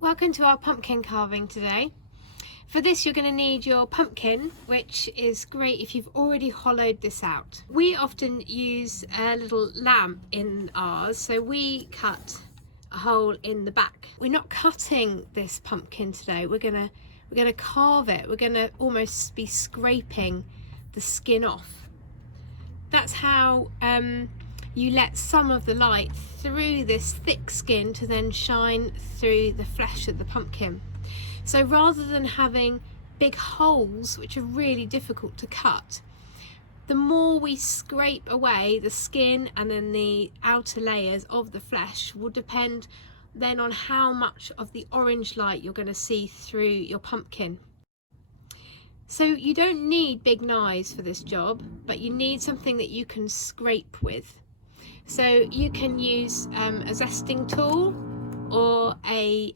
Welcome to our pumpkin carving today. For this you're going to need your pumpkin, which is great if you've already hollowed this out. We often use a little lamp in ours, so we cut a hole in the back. We're not cutting this pumpkin today, we're going to carve it. We're going to almost be scraping the skin off. That's how you let some of the light through this thick skin to then shine through the flesh of the pumpkin. So rather than having big holes, which are really difficult to cut, the more we scrape away the skin and then the outer layers of the flesh will depend then on how much of the orange light you're going to see through your pumpkin. So you don't need big knives for this job, but you need something that you can scrape with. So you can use a zesting tool or a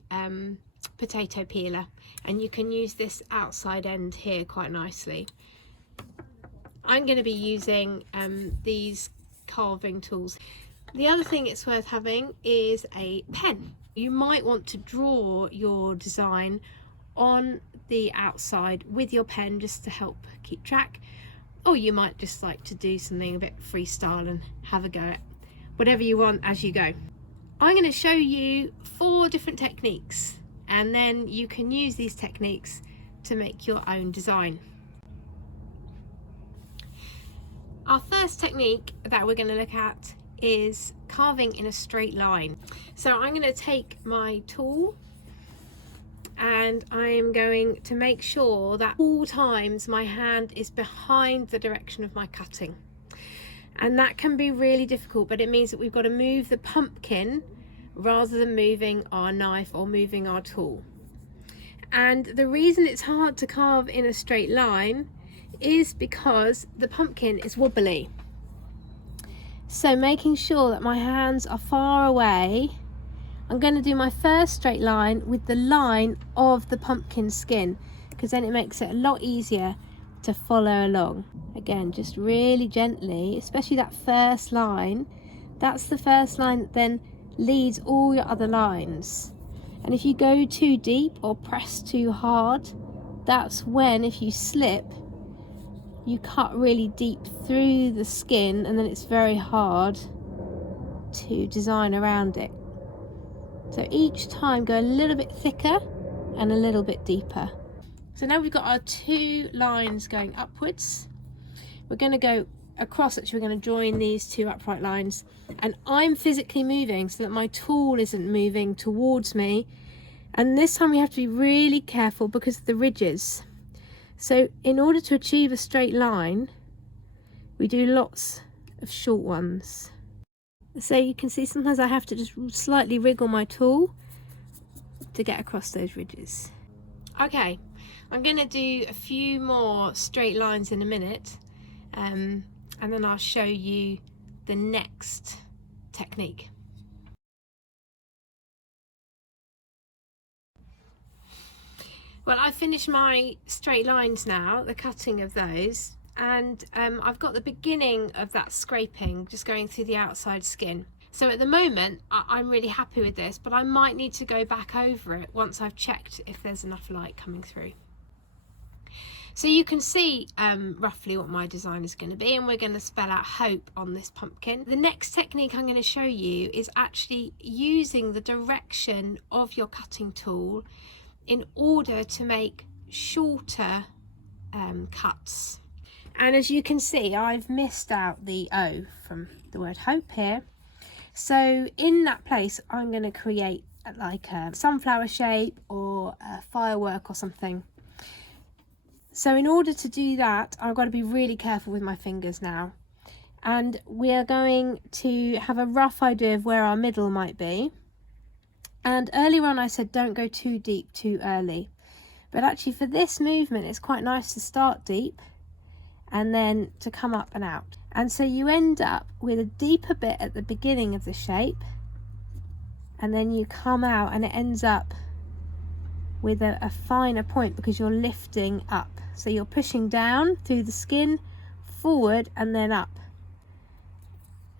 potato peeler, and you can use this outside end here quite nicely. I'm going to be using these carving tools. The other thing it's worth having is a pen. You might want to draw your design on the outside with your pen just to help keep track, or you might just like to do something a bit freestyle and have a go at whatever you want as you go. I'm going to show you 4 different techniques, and then you can use these techniques to make your own design. Our first technique that we're going to look at is carving in a straight line. So I'm going to take my tool and I'm going to make sure that all times my hand is behind the direction of my cutting. And that can be really difficult, but it means that we've got to move the pumpkin rather than moving our knife or moving our tool. And the reason it's hard to carve in a straight line is because the pumpkin is wobbly. So making sure that my hands are far away, I'm going to do my first straight line with the line of the pumpkin skin, because then it makes it a lot easier to follow along. Again, just really gently, especially that first line. That's the first line that then leads all your other lines. And if you go too deep or press too hard, that's when, if you slip, you cut really deep through the skin, and then it's very hard to design around it. So each time go a little bit thicker and a little bit deeper. So now we've got our 2 lines going upwards. We're going to go across, actually we're going to join these 2 upright lines, and I'm physically moving so that my tool isn't moving towards me. And this time we have to be really careful because of the ridges. So in order to achieve a straight line, we do lots of short ones. So you can see sometimes I have to just slightly wriggle my tool to get across those ridges. Okay, I'm going to do a few more straight lines in a minute, and then I'll show you the next technique. Well, I've finished my straight lines now, the cutting of those, and I've got the beginning of that scraping just going through the outside skin. So at the moment I'm really happy with this, but I might need to go back over it once I've checked if there's enough light coming through. So you can see roughly what my design is going to be, and we're going to spell out hope on this pumpkin. The next technique I'm going to show you is actually using the direction of your cutting tool in order to make shorter cuts. And as you can see, I've missed out the O from the word hope here. So in that place, I'm going to create like a sunflower shape or a firework or something. So in order to do that, I've got to be really careful with my fingers now. And we are going to have a rough idea of where our middle might be. And earlier on I said don't go too deep too early. But actually for this movement, it's quite nice to start deep and then to come up and out. And so you end up with a deeper bit at the beginning of the shape, and then you come out and it ends up with a finer point because you're lifting up. So you're pushing down through the skin, forward and then up.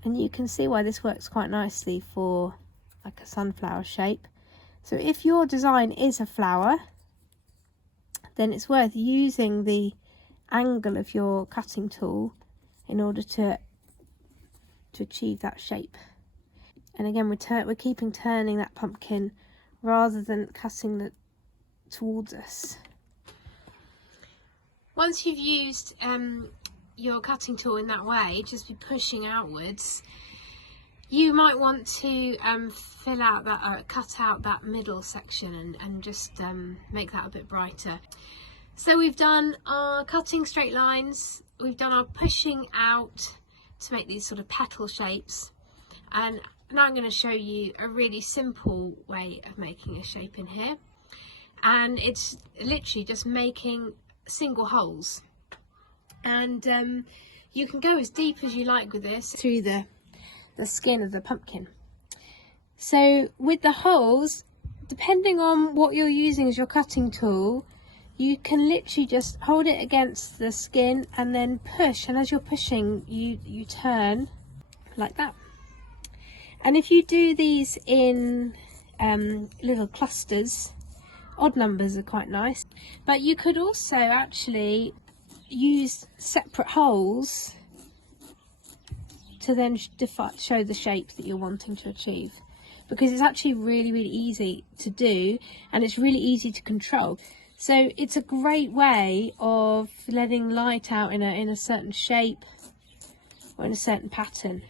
And you can see why this works quite nicely for like a sunflower shape. So if your design is a flower, then it's worth using the angle of your cutting tool in order to achieve that shape. And again, we're keeping turning that pumpkin rather than cutting it towards us. Once you've used your cutting tool in that way, just be pushing outwards, you might want to fill out that, cut out that middle section and just make that a bit brighter. So we've done our cutting straight lines, we've done our pushing out to make these sort of petal shapes, and now I'm going to show you a really simple way of making a shape in here, and it's literally just making single holes, and you can go as deep as you like with this through the skin of the pumpkin. So with the holes, depending on what you're using as your cutting tool, you can literally just hold it against the skin and then push, and as you're pushing you turn like that. And if you do these in little clusters, odd numbers are quite nice, but you could also actually use separate holes to then show the shape that you're wanting to achieve, because it's actually really easy to do and it's really easy to control. So it's a great way of letting light out in a certain shape or in a certain pattern.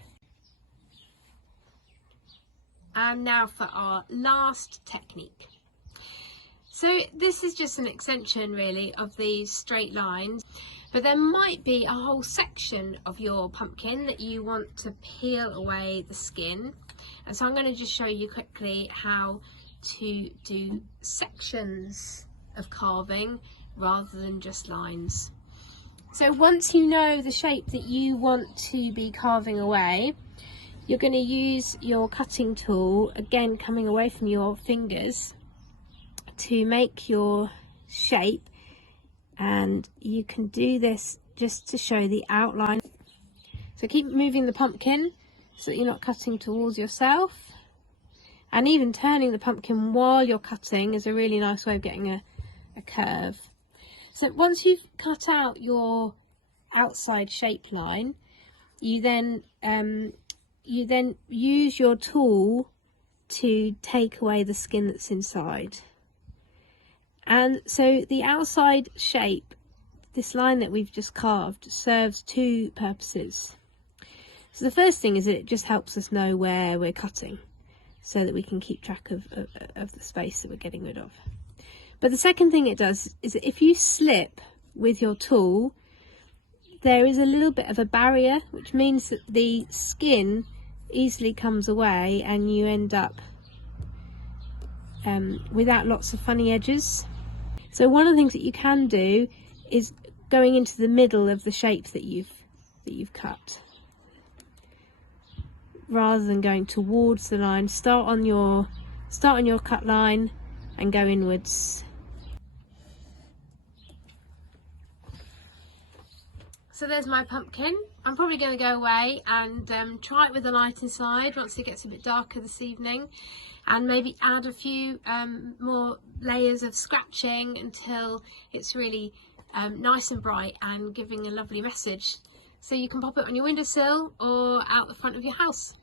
And now for our last technique. So this is just an extension really of these straight lines, but there might be a whole section of your pumpkin that you want to peel away the skin. And so I'm going to just show you quickly how to do sections of carving rather than just lines. So once you know the shape that you want to be carving away, you're going to use your cutting tool, again coming away from your fingers, to make your shape, and you can do this just to show the outline. So keep moving the pumpkin so that you're not cutting towards yourself, and even turning the pumpkin while you're cutting is a really nice way of getting a curve. So once you've cut out your outside shape line, you then use your tool to take away the skin that's inside. And so the outside shape, this line that we've just carved, serves two purposes. So the first thing is it just helps us know where we're cutting so that we can keep track of the space that we're getting rid of. But the second thing it does is that if you slip with your tool, there is a little bit of a barrier, which means that the skin easily comes away and you end up without lots of funny edges. So one of the things that you can do is going into the middle of the shape that you've cut, rather than going towards the line. Start on your cut line and go inwards. So there's my pumpkin. I'm probably going to go away and try it with the light inside once it gets a bit darker this evening, and maybe add a few more layers of scratching until it's really nice and bright and giving a lovely message. So you can pop it on your windowsill or out the front of your house.